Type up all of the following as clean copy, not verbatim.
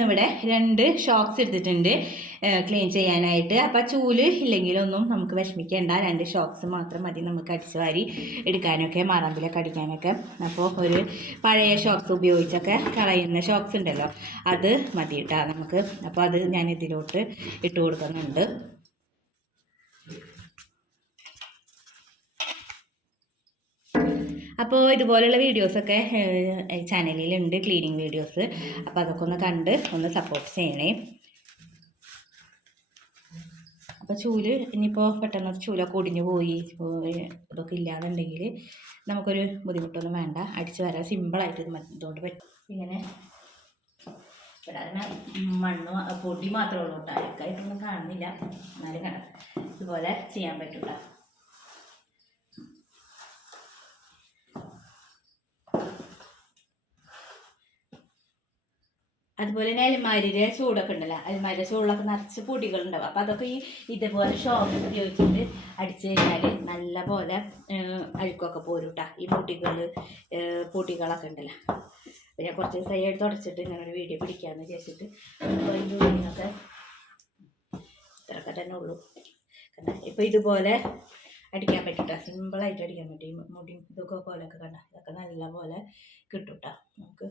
ഞാനിന്നിവിടെ 2 ഷോക്സ് എടുത്തിട്ടുണ്ട് ക്ലീൻ ചെയ്യാനായിട്ട്. അപ്പോൾ ചൂല് ഇല്ലെങ്കിലൊന്നും നമുക്ക് വിഷമിക്കേണ്ട, 2 ഷോക്സ് മാത്രം മതി നമുക്ക് അടിച്ചു വാരി എടുക്കാനൊക്കെ, മാറാമ്പിലൊക്കെ അടിക്കാനൊക്കെ. അപ്പോൾ ഒരു പഴയ ഷോക്സ് ഉപയോഗിച്ചൊക്കെ കളയുന്ന ഷോക്സ് ഉണ്ടല്ലോ, അത് മതി കേട്ടോ നമുക്ക്. അപ്പോൾ അത് ഞാൻ ഇതിലോട്ട് ഇട്ട് കൊടുക്കുന്നുണ്ട്. അപ്പോൾ ഇതുപോലെയുള്ള വീഡിയോസൊക്കെ ചാനലിലുണ്ട്, ക്ലീനിങ് വീഡിയോസ്. അപ്പോൾ അതൊക്കെ ഒന്ന് കണ്ട് ഒന്ന് സപ്പോർട്ട് ചെയ്യണേ. അപ്പോൾ ചൂല് ഇനിയിപ്പോൾ പെട്ടെന്ന് ചൂലൊക്കെ ഒടിഞ്ഞു പോയി ഇതൊക്കെ ഇല്ലാന്നുണ്ടെങ്കിൽ നമുക്കൊരു ബുദ്ധിമുട്ടൊന്നും വേണ്ട, അടിച്ചു വരാൻ സിമ്പിളായിട്ട് ഇതുകൊണ്ട് പറ്റും. ഇങ്ങനെ ഇവിടെ മണ്ണ് പൊടി മാത്രമേ ഉള്ളൂ കേട്ടോ, അഴുക്കായിട്ടൊന്നും കാണുന്നില്ല, എന്നാലും കാണാം. ഇതുപോലെ ചെയ്യാൻ പറ്റും കേട്ടോ. അതുപോലെ തന്നെ അലമാരിയുടെ ചൂടൊക്കെ ഉണ്ടല്ലോ, അലമാരിയുടെ ചൂടിലൊക്കെ നിറച്ച് പൊടികളുണ്ടാവും. അപ്പോൾ അതൊക്കെ ഇതേപോലെ ഷോക്ക് ഉപയോഗിച്ചിട്ട് അടിച്ചു കഴിഞ്ഞാൽ നല്ല പോലെ അഴുക്കൊക്കെ പോരും കേട്ടോ. ഈ പൊടികളൊക്കെ ഉണ്ടല്ലോ. അപ്പോൾ ഞാൻ കുറച്ച് ദിവസമായി തുടച്ചിട്ട് ഇങ്ങനൊരു വീഡിയോ പിടിക്കാമെന്ന് വിചാരിച്ചിട്ട് ഇതിനൊക്കെ ഇത്രയൊക്കെ തന്നെ ഉള്ളൂ. ഇപ്പോൾ ഇതുപോലെ അടിക്കാൻ പറ്റും കേട്ടോ, സിമ്പിളായിട്ട് അടിക്കാൻ പറ്റും. മുടിയും ഇതൊക്കെ പോലെയൊക്കെ കണ്ട ഇതൊക്കെ നല്ല പോലെ കിട്ടും കേട്ടോ നമുക്ക്.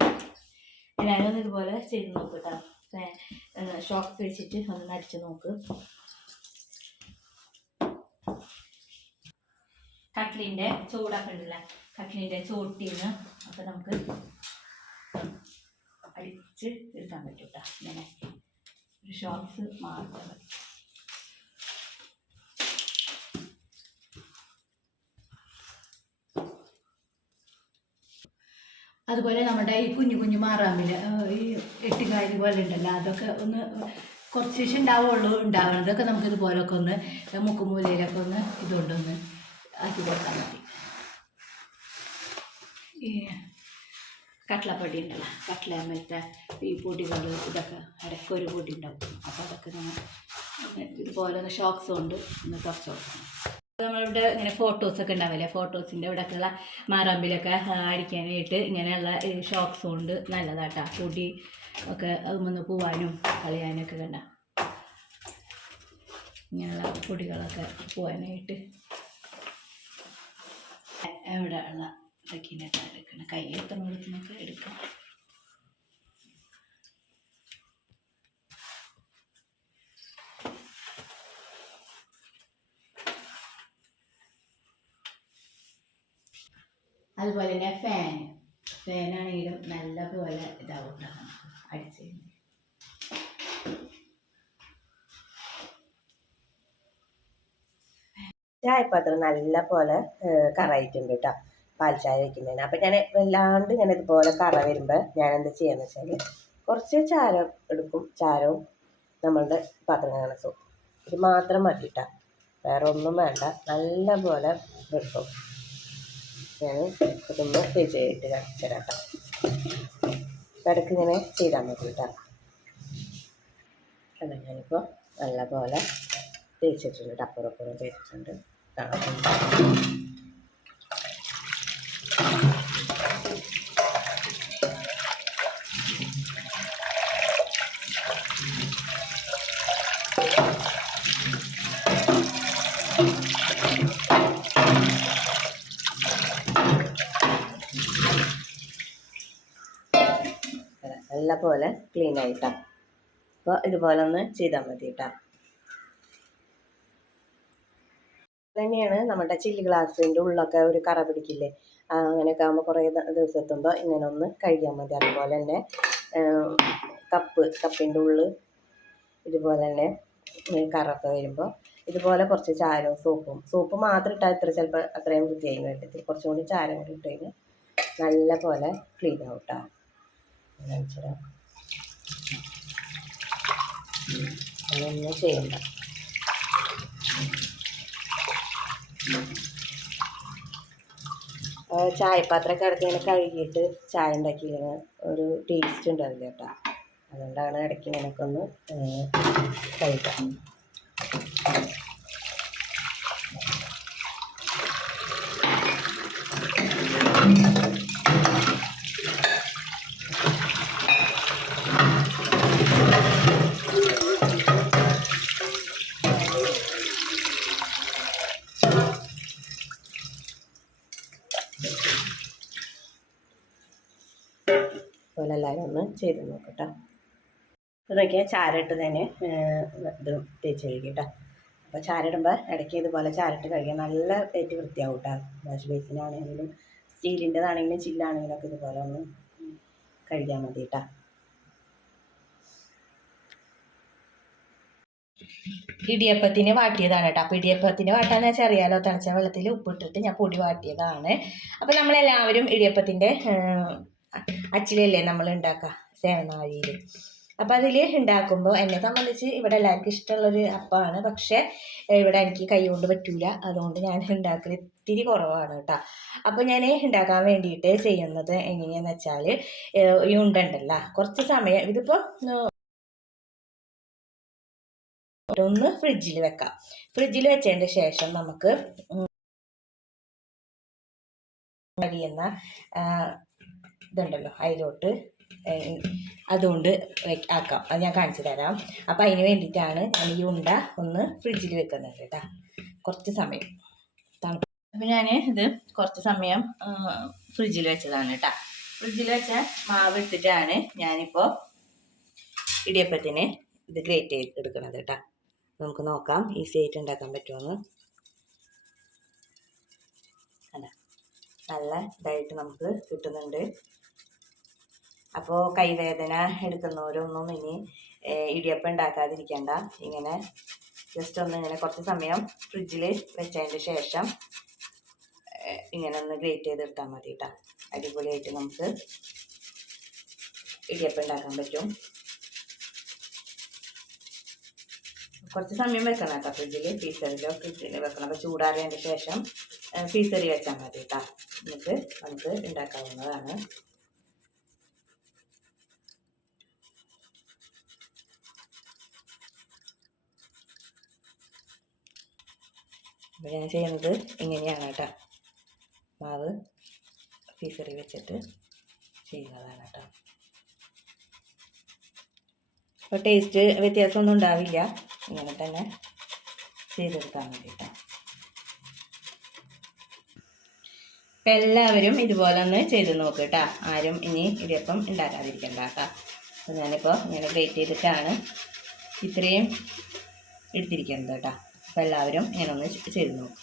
എല്ലാവരും ഇതുപോലെ ചെയ്ത് നോക്ക് കേട്ടോ. ഷോക്ക് വെച്ചിട്ട് ഒന്ന് അടിച്ച് നോക്ക്. കട്ട്ലിൻ്റെ ചൂടൊക്കെ ഉണ്ടല്ല, കട്ട്ലിൻ്റെ ചോട്ടിന്ന് ഒക്കെ നമുക്ക് അടിച്ച് എടുക്കാൻ പറ്റും കേട്ടോ. ഇങ്ങനെ ഒരു ഷോക്സ് മാത്രം മതി. അതുപോലെ നമ്മുടെ ഈ കുഞ്ഞു കുഞ്ഞു മാറാമ്പിൽ ഈ എട്ടുകാരി പോലെ ഉണ്ടല്ലോ, അതൊക്കെ ഒന്ന് കുറച്ച് ശേഷം ഉണ്ടാവുന്നതൊക്കെ നമുക്ക് ഇതുപോലൊക്കെ ഒന്ന് മുക്കുമൂലയിലൊക്കെ ഒന്ന് ഇതുകൊണ്ടൊന്ന് ആക്കി കൊടുക്കാൻ മതി. ഈ കട്ട്ലപ്പൊടി ഉണ്ടല്ലോ, കട്ട്ലമേലത്തെ ഈ പൊടികൾ ഇതൊക്കെ ഇടയ്ക്ക് ഒരു പൊടി ഉണ്ടാവും. അപ്പോൾ അതൊക്കെ നമ്മൾ ഇതുപോലെ ഒന്ന് ഷോക്സ് കൊണ്ട് ഒന്ന് തുറച്ച് കൊടുക്കണം. നമ്മളിവിടെ ഇങ്ങനെ ഫോട്ടോസൊക്കെ ഉണ്ടാവില്ലേ, ഫോട്ടോസിൻ്റെ ഇവിടെയൊക്കെയുള്ള മാറാമ്പിലൊക്കെ അടിക്കാനായിട്ട് ഇങ്ങനെയുള്ള ഷോക്സ് കൊണ്ട് നല്ലതാട്ടോ. പൊടി ഒക്കെ ഒന്ന് പോവാനും കളയാനൊക്കെ കണ്ട ഇങ്ങനെയുള്ള പൊടികളൊക്കെ പോവാനായിട്ട് എവിടെയുള്ള ഇതൊക്കെ എടുക്കണം, കൈ എത്തുന്നിടത്തുനിന്നൊക്കെ എടുക്കാം. അതുപോലെ തന്നെ ഫാനാണെങ്കിലും നല്ല പോലെ ഇതാവും അടിച്ച് ചായപാത്രം നല്ല പോലെ കറായിട്ടുണ്ട് കേട്ടോ, പാൽ ചായ വയ്ക്കുന്നതിന്. അപ്പം ഞാൻ വല്ലാണ്ട് ഇങ്ങനെ ഇതുപോലെ കറ വരുമ്പോൾ ഞാൻ എന്താ ചെയ്യാന്ന് വെച്ചാൽ കുറച്ച് ചാരം എടുക്കും. ചാരവും നമ്മളുടെ പാത്രം കഴുകുന്ന സോപ്പ്, ഇത് മാത്രം മതി കേട്ടോ, വേറെ ഒന്നും വേണ്ട. നല്ല പോലെ വെക്കും. ഞാൻ ഇതൊന്ന് തേച്ചായിട്ട് കാണിച്ചു തരാം കേട്ടോ. ഇടയ്ക്ക് ഇങ്ങനെ ചെയ്താൽ മതി കേട്ടോ. അല്ല ഞാനിപ്പോൾ നല്ല പോലെ തേച്ചിട്ടുണ്ട്, അപ്പുറം തേച്ചിട്ടുണ്ട്. നല്ല പോലെ ക്ലീൻ ആയിട്ടാ. അപ്പോൾ ഇതുപോലെ ഒന്ന് ചെയ്താൽ മതി കേട്ടോ. തന്നെയാണ് നമ്മുടെ ചില്ലി ഗ്ലാസിൻ്റെ ഉള്ളൊക്കെ ഒരു കറ പിടിക്കില്ലേ, അങ്ങനെയൊക്കെ ആകുമ്പോൾ കുറേ ദിവസം എത്തുമ്പോൾ ഇങ്ങനെ ഒന്ന് കഴുകിയാൽ മതി. അതുപോലെ തന്നെ കപ്പിൻ്റെ ഉള്ളിൽ ഇതുപോലെ തന്നെ കറൊക്കെ വരുമ്പോൾ ഇതുപോലെ കുറച്ച് ചാരവും സോപ്പ് മാത്രം ഇട്ടാൽ ഇത്ര ചിലപ്പോൾ അത്രയും വൃത്തിയായി വേണ്ടത്. കുറച്ചും കൂടി ചാരം കൂടി ഇട്ട് കഴിഞ്ഞാൽ നല്ല പോലെ ക്ലീൻ ആവും കേട്ടോ. കാണിച്ചുതരാം, അതൊന്നും ചെയ്യണ്ട. ചായപാത്രമൊക്കെ ഇടയ്ക്ക് ഇങ്ങനെ കഴുകിയിട്ട് ചായ ഉണ്ടാക്കിയിങ്ങനെ ഒരു ടേസ്റ്റ് ഉണ്ടാവില്ല കേട്ടോ. അതുകൊണ്ടാണ് ഇടയ്ക്ക് ഇങ്ങനെയൊക്കെ ഒന്ന് കഴിക്കാം. ഇതുപോലെ എല്ലാവരും ഒന്ന് ചെയ്ത് നോക്കട്ടോ. അപ്പോൾ നോക്കിയാൽ ചാരട്ട് തന്നെ ഇത് തേച്ച് കഴുകി കേട്ടോ. അപ്പോൾ ചാരിടുമ്പോൾ ഇടയ്ക്ക് ഇതുപോലെ ചാരട്ട് കഴുകിയാൽ നല്ല തേറ്റ് വൃത്തിയാവും കേട്ടോ. വാഷ് ബേസിനാണെങ്കിലും സ്റ്റീലിൻ്റെതാണെങ്കിലും ചില്ലാണെങ്കിലും ഒക്കെ ഇതുപോലെ ഒന്ന് കഴുകിയാൽ മതി കേട്ടോ. ഇടിയപ്പത്തിന് വാട്ടിയതാണ് കേട്ടോ. അപ്പോൾ ഇടിയപ്പത്തിന് വാട്ടാന്ന് വെച്ചാൽ അറിയാലോ, തിളച്ച വെള്ളത്തിൽ ഉപ്പിട്ടിട്ട് ഞാൻ പൊടി വാട്ടിയതാണ്. അപ്പോൾ നമ്മളെല്ലാവരും ഇടിയപ്പത്തിൻ്റെ അച്ചിലല്ലേ നമ്മൾ ഉണ്ടാക്കുക, സേവനാഴിയിൽ. അപ്പോൾ അതിൽ ഉണ്ടാക്കുമ്പോൾ എന്നെ സംബന്ധിച്ച് ഇവിടെ എല്ലാവർക്കും ഇഷ്ടമുള്ളൊരു അപ്പമാണ്. പക്ഷേ ഇവിടെ എനിക്ക് കൈ കൊണ്ട് പറ്റൂല, അതുകൊണ്ട് ഞാൻ ഉണ്ടാക്കൽ ഇത്തിരി കുറവാണ് കേട്ടോ. അപ്പോൾ ഞാൻ ഉണ്ടാക്കാൻ വേണ്ടിയിട്ട് ചെയ്യുന്നത് എങ്ങനെയാണെന്ന് വെച്ചാൽ, ഈ ഉണ്ടല്ല കുറച്ച് സമയം ഇതിപ്പോൾ ഒന്ന് ഫ്രിഡ്ജിൽ വെക്കാം. ഫ്രിഡ്ജിൽ വെച്ചതിൻ്റെ ശേഷം നമുക്ക് കഴിയുന്ന ഇതുണ്ടല്ലോ അതിലോട്ട് അതുകൊണ്ട് ആക്കാം. അത് ഞാൻ കാണിച്ചു തരാം. അപ്പം അതിന് വേണ്ടിയിട്ടാണ് ഞാൻ ഈ ഉണ്ട ഒന്ന് ഫ്രിഡ്ജിൽ വെക്കുന്നത് കേട്ടോ, കുറച്ച് സമയം തണുപ്പ്. അപ്പം ഞാൻ ഇത് കുറച്ച് സമയം ഫ്രിഡ്ജിൽ വെച്ചതാണ് കേട്ടോ. ഫ്രിഡ്ജിൽ വെച്ച മാവ് എടുത്തിട്ടാണ് ഞാനിപ്പോൾ ഇടിയപ്പത്തിന് ഇത് ഗ്രേറ്റ് ചെയ്ത് എടുക്കുന്നത് കേട്ടോ. നമുക്ക് നോക്കാം ഈസി ആയിട്ട് ഉണ്ടാക്കാൻ പറ്റുമെന്ന്. അല്ല, നല്ല ഇതായിട്ട് നമുക്ക് കിട്ടുന്നുണ്ട്. അപ്പോൾ കൈവേദന എടുക്കുന്നവരൊന്നും ഇനി ഇടിയപ്പം ഉണ്ടാക്കാതിരിക്കേണ്ട. ഇങ്ങനെ ജസ്റ്റ് ഒന്ന് ഇങ്ങനെ കുറച്ച് സമയം ഫ്രിഡ്ജിൽ വെച്ചതിൻ്റെ ശേഷം ഇങ്ങനെ ഒന്ന് ഗ്രേറ്റ് ചെയ്തെടുത്താൽ മതി കേട്ടോ. അടിപൊളിയായിട്ട് നമുക്ക് ഇടിയപ്പം ഉണ്ടാക്കാൻ പറ്റും. കുറച്ച് സമയം വെക്കണം കേട്ടോ ഫ്രിഡ്ജിൽ, ഫ്രീസറിലോ ഫ്രിഡ്ജിൽ വെക്കണം. അപ്പോൾ ചൂടാറിയതിൻ്റെ ശേഷം ഫ്രീസറിൽ വെച്ചാൽ മതി കേട്ടോ. എന്നിട്ട് നമുക്ക് ഉണ്ടാക്കാവുന്നതാണ്. അപ്പോൾ ഞാൻ ചെയ്യുന്നത് ഇങ്ങനെയാണ് കേട്ടോ. മാവ് ഫ്രീസറിൽ വെച്ചിട്ട് ചെയ്യുന്നതാണ് കേട്ടോ. അപ്പോൾ ടേസ്റ്റ് വ്യത്യാസമൊന്നും ഉണ്ടാവില്ല, ഇങ്ങനെ തന്നെ ചെയ്തെടുക്കാൻ വേണ്ടിയിട്ട്. അപ്പം എല്ലാവരും ഇതുപോലെ ഒന്ന് ചെയ്ത് നോക്കുക കേട്ടോ. ആരും ഇനി ഇടിയപ്പം ഉണ്ടാക്കാതിരിക്കണ്ട കേട്ടോ. അപ്പോൾ ഞാനിപ്പോൾ ഇങ്ങനെ ഗ്രേറ്റ് ചെയ്തിട്ടാണ് ഇത്രയും എടുത്തിരിക്കുന്നത് കേട്ടോ. അപ്പോൾ എല്ലാവരും ഇങ്ങനെ ഒന്ന് ചെയ്ത് നോക്കും.